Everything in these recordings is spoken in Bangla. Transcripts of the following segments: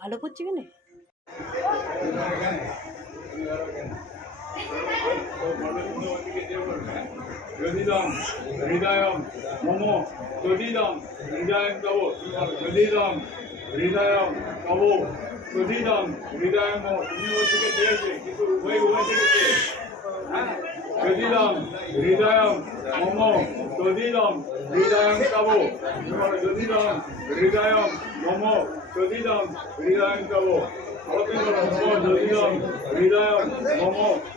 আলো পড়ছে কেন? যদিদম হৃদয়ম মম তদিদম হৃদয়ম তব যদিদম হৃদয়ম তব তদিদম হৃদয়ম তুমি ওর দিকে চেয়েছে কিন্তু উভয় থেকে চেয়েছে। যদিদম হৃদয়ম মম তদিদম হৃদয়ম তব যদিদম হৃদয়ম মম তদিদম হৃদয়ম তব যদিদম হৃদয়ম মম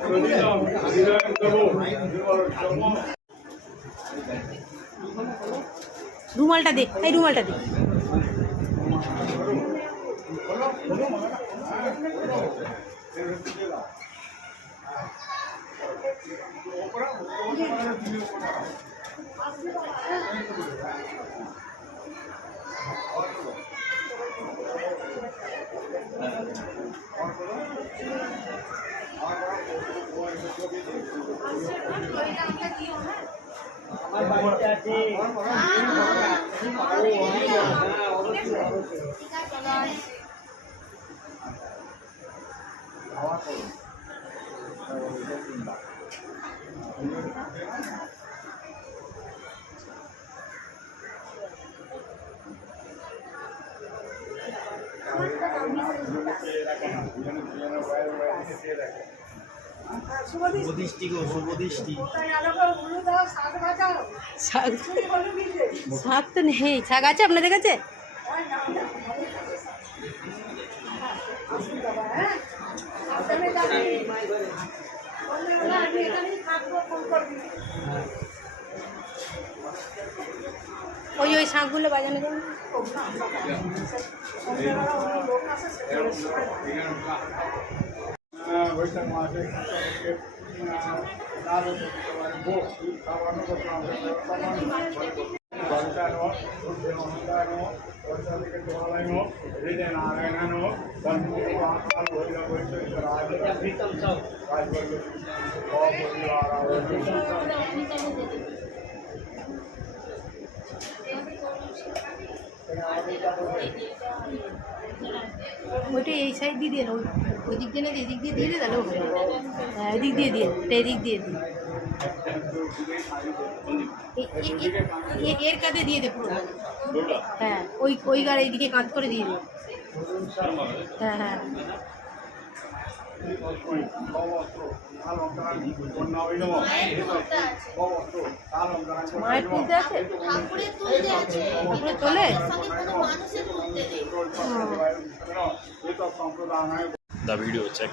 তদিদম হৃদয়ম তব। রুমালটা দে, এই রুমালটা দে। শাক তো নেই। শাক আছে আপনাদের কাছে? ওই ওই শাকগুলো বাজানো যাবে। বৈশাখ মাসে ওইটা এই সাইড দিয়ে দিয়ে ওই দিক দিয়ে না, এদিক দিয়ে দিয়ে তাহলে হ্যাঁ এদিক দিয়ে দিয়ে এদিক দিয়ে দিই। এর কাঁধে দিয়ে দে পুরো। হ্যাঁ ওই ওই গাড়ি এইদিকে কাঁধ করে দিয়ে দে। হ্যাঁ হ্যাঁ মায়ের তুলতে আছে, ঠাকুরের তোলে। The video check.